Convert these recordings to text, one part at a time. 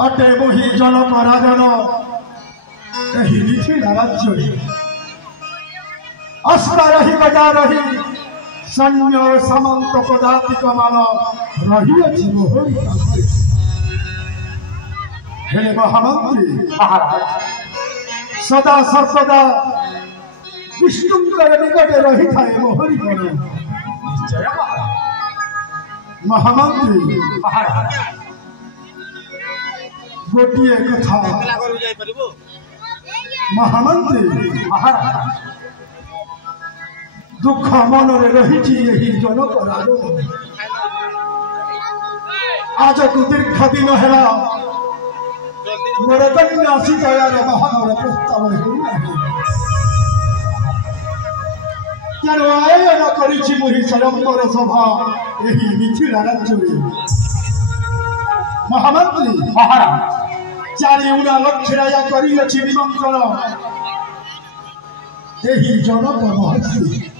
अटे मुहि जनक राजन एही मिथिला राज्य अस्ता रही बजा रही सैन्य सामंत पदातिक मान रही मोहरी हेले महामंत्री महाराज सदा सर्वदा विष्णुंकर निकटे रही था मोहरी गण महामंत्री महाराज गोटिए कथा महामंत्री महाराज दुख मन रही यही जनक राजन आज को दीर्घ दिन है मोर कन्या सीतायार बाहार प्रस्ताव तेणु आयोजन करिछि मुहि स्वयंवर सभा यही मिथिला राज्य महामंत्री महाराज चारि उड़ा लक्ष राया करिछि निमंत्रण यही जनक महर्षि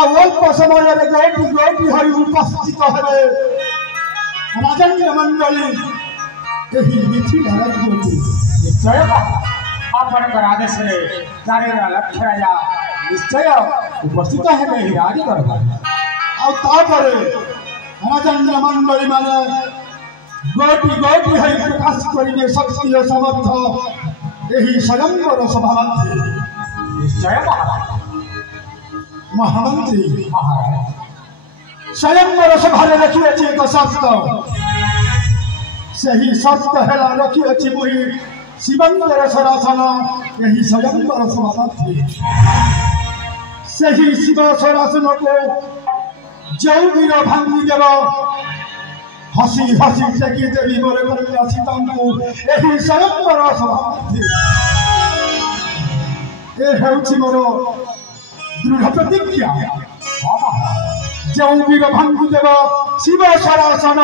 अल्प समय गोटी गोटी हई उपस्थित है राजन्य मंडली यही मिथिला राज्य निश्चय आपणकर आदेश चारि लक्ष राजा निश्चय उपस्थित है राज दरबार राजन्य मंडली माने गोटी गोटी हई प्रकाश करिवे शक्ति और समर्थ यही स्वयंवर सभा निश्चय महामंत्री महाराज स्वयंवर सभा रखी एक शास्त्र सही शास्त्र है रखी मुहि शिवंकर सरासन यही स्वयंवर सभा सही शिव सरासन को जो वीर भांगी देव हसी हसी टेकी देवी मोर कन्या सीता को यही स्वयंवर सभा ये मोर दृढ़ प्रतिज्ञा जो वीर भांगु देव शिव सरासन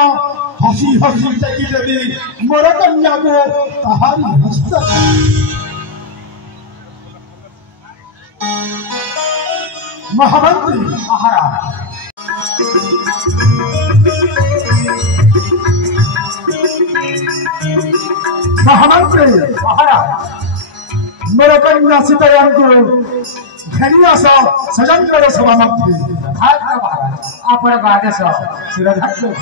हसी हसी टेकी देवी मोर कन्या को ताहारी हस्त महामंत्री महाराज महामंत्री महाराज मेरे कन्या सीतायान को घनिया सजन करे सभा महाराज आपन आदेश शिरोधार्य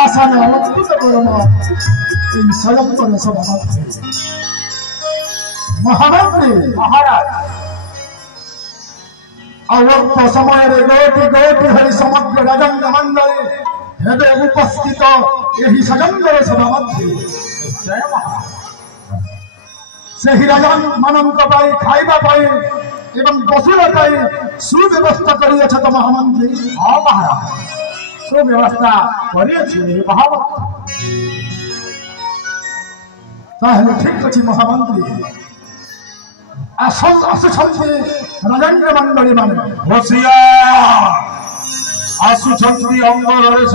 आसान अद्भुत स्वयंवर सभा महामंत्री महाराज अल्प समय गोटी गोटी हरि समग्र राजन्य मंडली हृदय उपस्थित यही स्वयंवर सभा निश्चय से ही राजन मानक खाइबा एवं बसुवा सुव्यवस्था कर महामंत्री हाँ महाराज सुव्यवस्था ठीक अच्छे महामंत्री राजन्य मंडली मान होशियार आसुछंती अंगरेश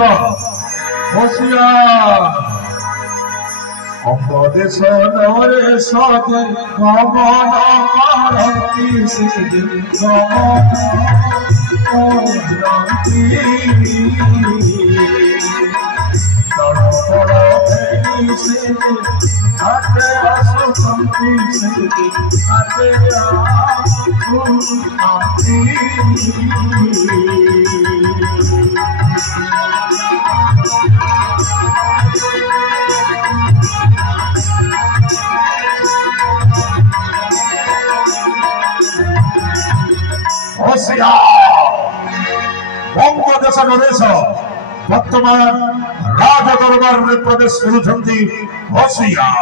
होशियार अंगदेश नरेश गमन करती से बंगदेश नरेश वर्तमान राज दरबार में प्रवेश करुछंती होशियार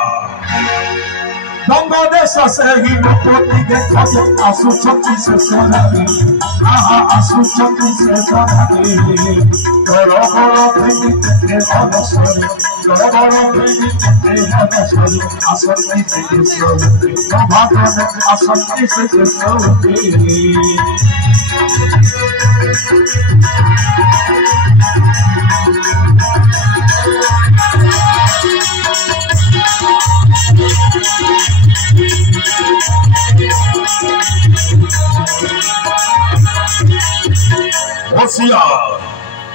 Bangladesh sehi poti dekha asu choti se sonagi aha asu choti se sonagi toro boro bhegi te anasari toro boro bhegi te anasari asante se sonagi bhagwan asante se sonagi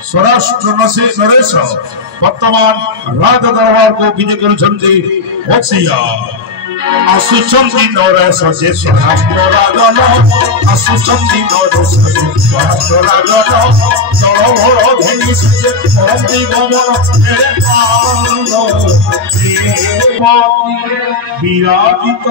स्वराष्ट्र Naresh वर्तमान राज दरबार को विजय करुछन्ति आसुचन्ति नरेश जे स्वराष्ट्र राजन आसुचन्ति नरेश स्वराष्ट्र राजन तल भर भेगी से परंति गमन विराजित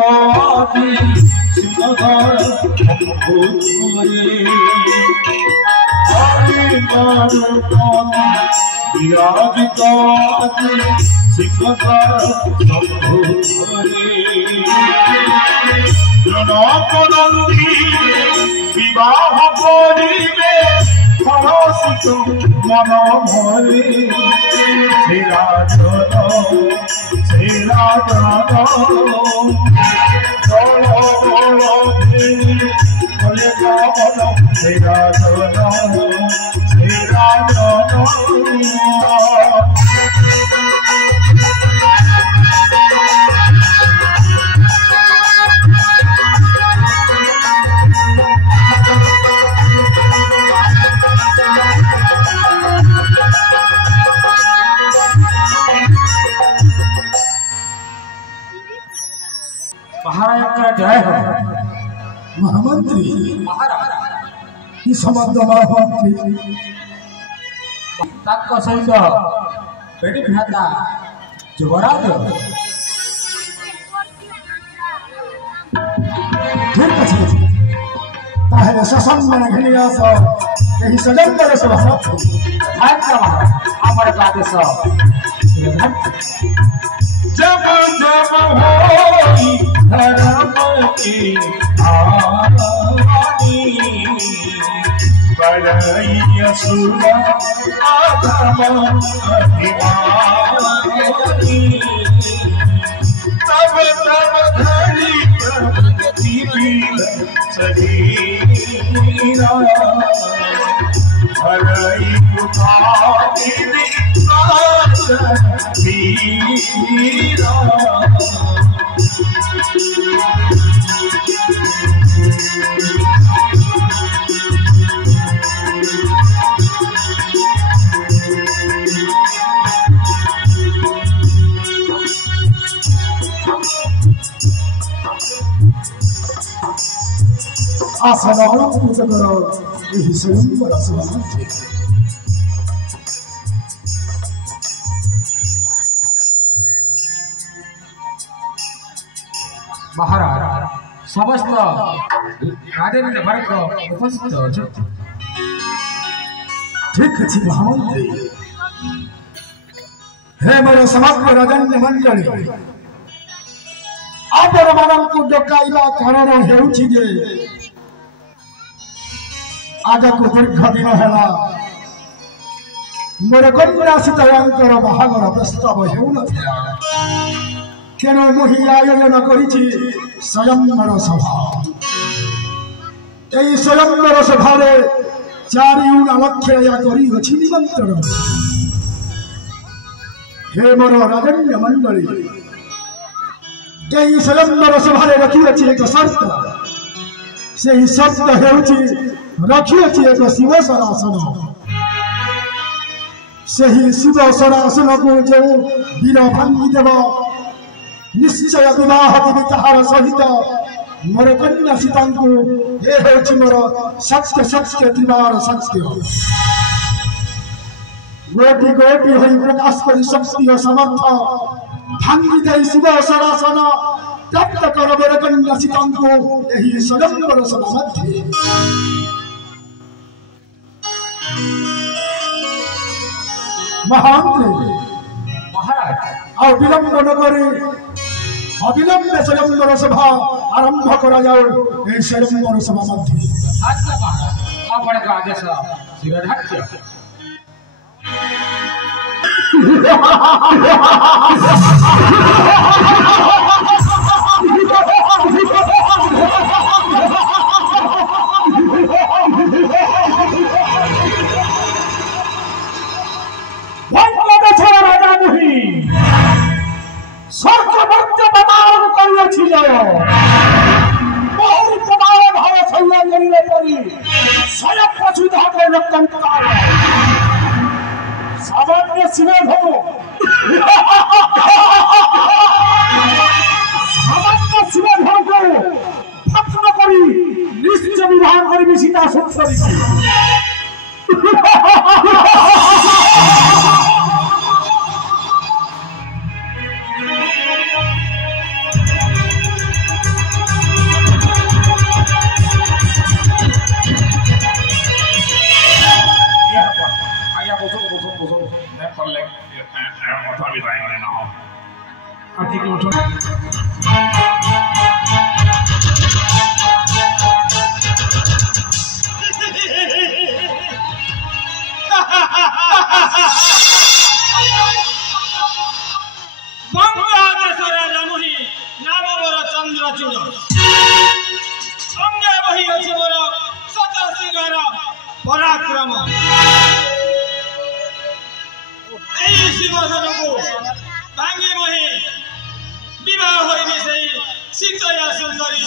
विवाह करिबे परसित मन भरे से राजन महाराज जय हो महामंत्री महाराज की संबंध महामंत्री तक सहित बेटी भ्राता युवराज ठीक अछि ताहेले ससन में घनियास एही सजंतर सभा भाग्य महाराज हमर आदेश जब जब होई धर्म की आनी बड़ई असुर आधम अभिमानी तब तब धरी प्रगति शरीरा हरई उठाई वीरा आसन पूजा करो यही स्वयं महाराज समस्त राजेन्द्र वर्ग उपस्थित ठीक अछि महामंत्री हे मोर समग्र राजन्य मंडली आपण मानकु डकाइला कारण हेउछि जे आज को दीर्घ दिन है मोर कन्या सीतांकर बाहागर प्रस्ताव हेउ नथिला केनो मोहि आयोजन करिछि स्वयंवर सभा एई स्वयंवर सभा रे 4 लक्ष या करी अछि निमंत्रण हे मोर राजन्य मंडली एई स्वयंवर सभा रे रखि अछि एक शर्त से ही शब्द हेउछि रखि अछि एक शिव सरासन से ही शिव सरासन को जो वीर भांगी देव निश्चय विवाह विचार सहित मोर कन्या सीता को ये होछि मोर सत्य सत्य त्रिवार सत्य गोटी गोटी होई प्रकाश करी शक्ति और समर्थ भांगी दे शिव सरासन प्राप्त कर मोर कन्या सीता को यही स्वयंवर सभा मध्य महाराज और विलंब न करे অবিলম্বে স্বয়ম্বর সভা আরম্ভ করা যাও এই স্বয়ম্বর সভা মধ্যে আচ্ছা মহারাজ আপনাকে আদেশ শিরোধার্য সামান্য শিবধর্ম সামান্য শিবধর্মকে ভগ্ন করি নিশ্চয় বিবাহ করিবি সীতা সুন্দরীকে पराक्रम भांगी मही विवाह होइबे सही सीता सुंदरी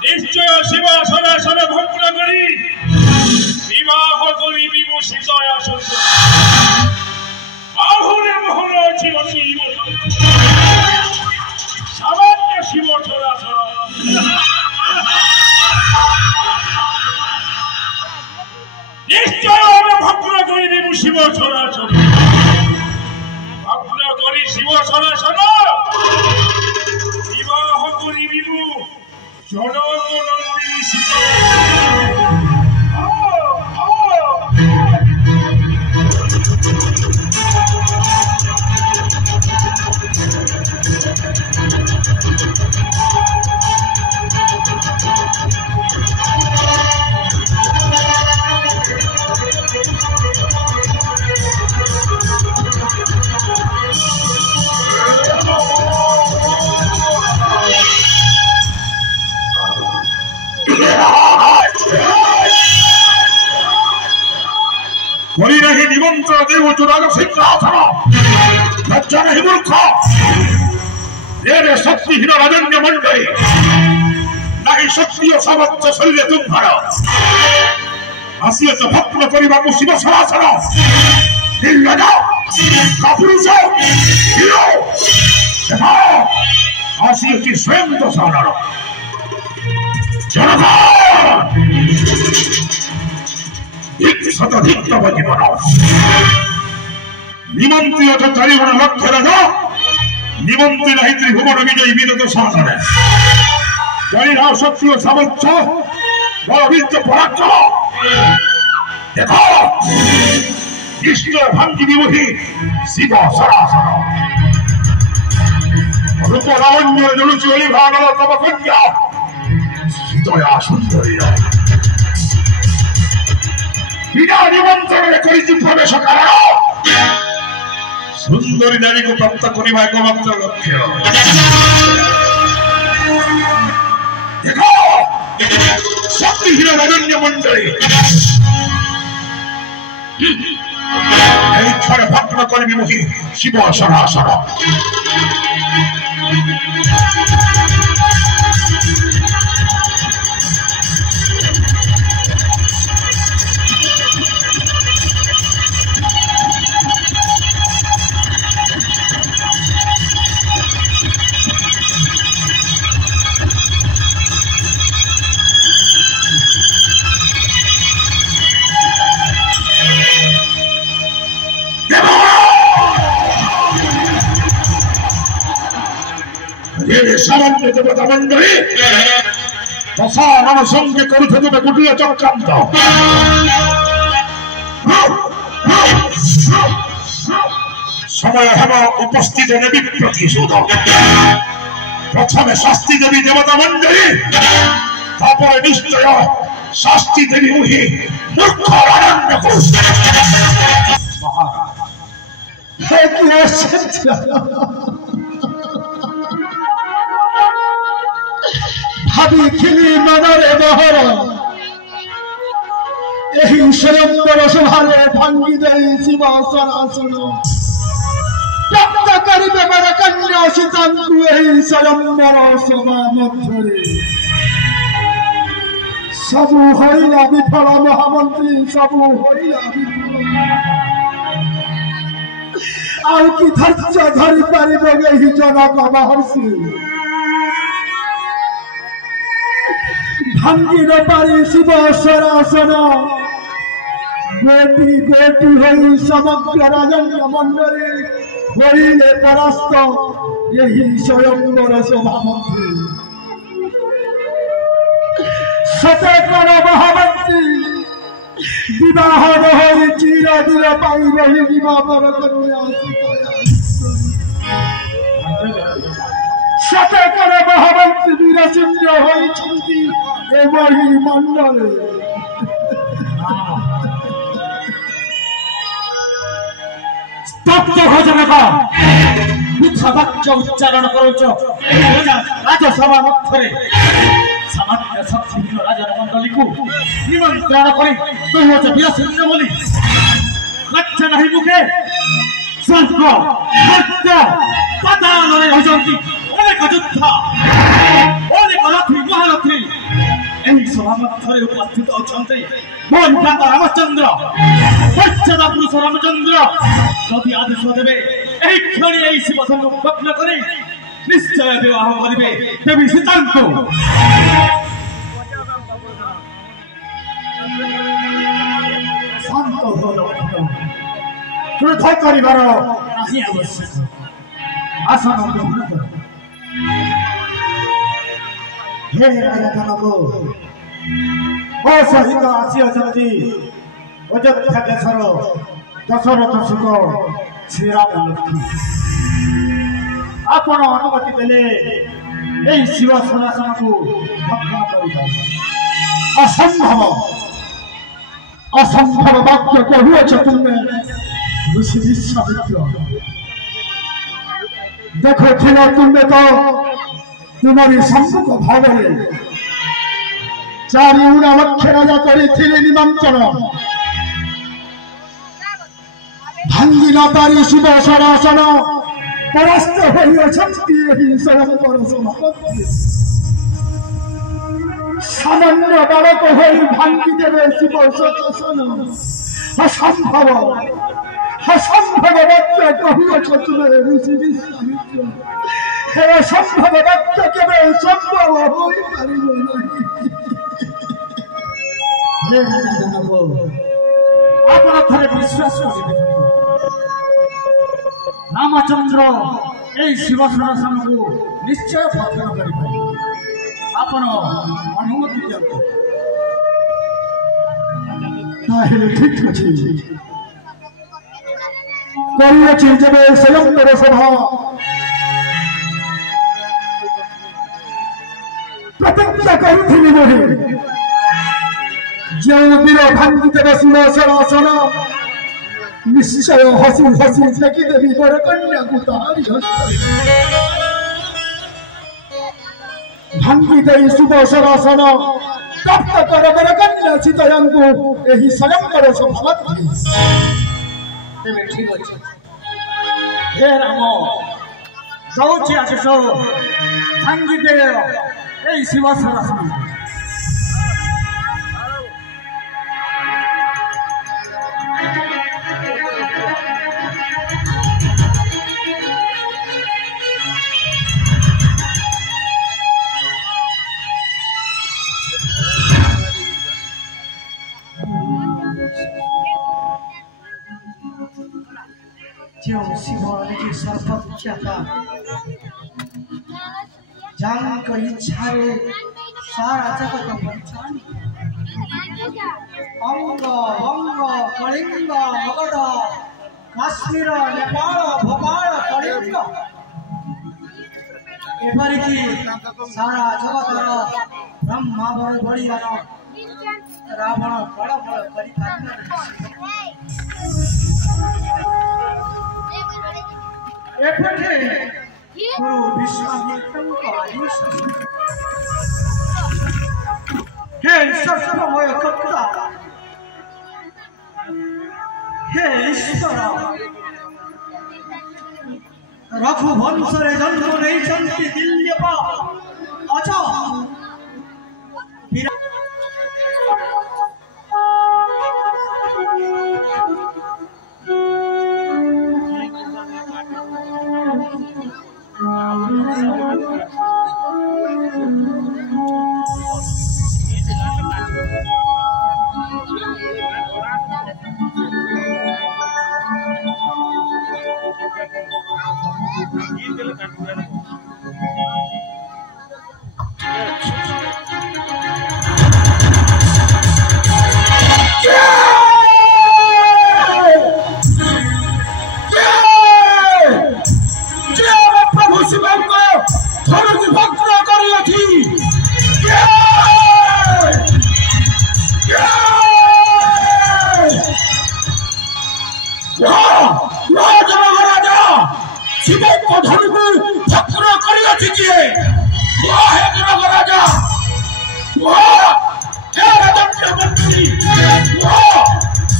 निश्चय शिवा सदा सदा भक्त करी विवाह करी विभूषित बाहुरे मोहन जीव शिव सामान्य शिव छोड़ा निश्चय भक्त करी विभूषिव छोड़ा भक्त करी शिव छोड़ा विवाह करी विभू জনক নন্দিনী সীতা निमंत्रण देव चुराग सिंहासन मूर्ख शक्तिहीन राजन्य मंडली नहीं शक्ति समस्त शरीर तुम्हार आसिए भग्न करने को शिव सनासन आसिए स्वयं तो सारण शतधिक जीवन निमंत्रित चारिगुण लक्ष्य राजा निमंत्री नहीं त्रिभुवन विजयी विरत शासन चारिरा शक्ति और सामर्थ्य बलबीर्य पराक्रम देखो निश्चय भांगी विभूति शिव सनासन রূপ লাবণ্য জলুচি অলিভাগল তব কন্যা দয়া সুন্দরী বিনা নিমন্ত্রণে করিছি প্রবেশ কারণ সুন্দরী নারীকে প্রাপ্ত করিবা একমাত্র লক্ষ্য দেখো শক্তিহীন রাজন্য মন্ডলী এই ক্ষণে ভগ্ন করবি মুখী শিব সরাসর সামান্য দেবতা মন্ডলী দশানন সঙ্গে করুছে দেবে কুটিল চক্রান্ত সময় হব উপস্থিত নেবী প্রতিশোধ প্রথমে শাস্তি দেবী দেবতা মন্ডলী তারপরে নিশ্চয় শাস্তি দেবী মুহি মূর্খ আনন্দ ভাবি খিলি মনরে বহর এই স্বয়ম্বর সভারে ভাঙ্গি দেই শিব সরাসর প্রাপ্ত করিবে বর কন্যা সীতাঙ্কু এই স্বয়ম্বর সভা মধ্যরে সবু হইলা বিফল মহামন্ত্রী সবু হইলা বিফল ଆଉ କି ଧୈର୍ଯ୍ୟ ଧରି ପାରିବ ଏହି ଜନକ ମହର୍ଷି ଭାଙ୍ଗି ନ ପାରି ଶିବ ସରାସର ଗୋଟି ଗୋଟି ହୋଇ ସମଗ୍ର ରାଜନ୍ୟ ମଣ୍ଡଳୀ ହୋଇଲେ ପରାସ୍ତ ଏହି ସ୍ୱୟଂବର ସଭାମନ୍ତ୍ରୀ ସତେ କର ମହାମନ୍ତ୍ରୀ विवाह रही चिर दिन पाई रही विवाह कन्या शतकर महामंत्री वीर सिंह होती मंडल स्तब्ध हो जनक मिथ्या वाक्य उच्चारण करुच राजसभा मध्य सामान्य शक्तिहीन राजा मंडली को निमंत्रण कर कहूच वीरसिंह बोली लक्ष्य नहीं मुखे स्वर्ग हत्या पाताल रही अनेक युद्ध अनेक रथी महारथी यही सभा मध्य उपस्थित अच्छा मोहन भ्राता रामचंद्र पश्चात पुरुष रामचंद्र जदि आदेश देवे यही क्षण यही शिवधनु भग्न कर निश्चय विवाह करेंगे देवी सीता को शांत हो क्रोध करिबार नहीं आवश्यक आसन ग्रहण कर हे राजा जनक ओ सहित आसी अछंती अयोध्या देशर दशरथ सुख श्रीराम लक्ष्मी आपण अनुमति देले यही शिव सनातन को भग्न करिबा असंभव असंभव वाक्य कहूच तुमने ऋषि विश्वामित्र देखो थिल तुमने तो तुम्हारी सम्मुख भावरे 4 लक्ष राजा करिथिले निमंत्रण भांगी न पारी शिव सरासन परास्त होइछन्ति एही स्वयंवर सभामन्त्री सामान्य बालक होई भांगी देवे शिव सरासन असंभव असंभव वाक्य कहूछ तुमे ऋषि विश्वामित्र हे असंभव वाक्य केवे संभव होई पारिबो नहीं हे जनक आपण थरे विश्वास करिबे रामचंद्र यही शिव सनातन को निश्चय भग्न करेंगे आपण अनुमति ठीक अच्छे जब स्वयंवर सभा कही मोहे जो वीर भांगी देव शिव सरासन निश्चय हसी हसी देखिदेवी बर कन्या को तारी भांगी दे शिव सरासन प्राप्त कर बर कन्या सीतायंकु एही स्वयंवर स्वभाव तेरे ठीक अछि हे राम दौची आशिष भांगी दे एही शिव सरासन जो शिव निज सर्वख्याता जानको इच्छाले सारा जगत बचानी अंग वंग कलिंग मगध काश्मीर नेपाल भोपाल कलिंग एपरिकी सारा जगत ब्रह्मा बड़ियान रावण बड़ बड़ करी एपटे गुरु विश्वामित्र आयुष हे सर्वमय कर्ता हे ईश्वर रघुवंश रे जन्म नहीं चंती दिल्यपा अच्छा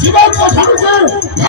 शिव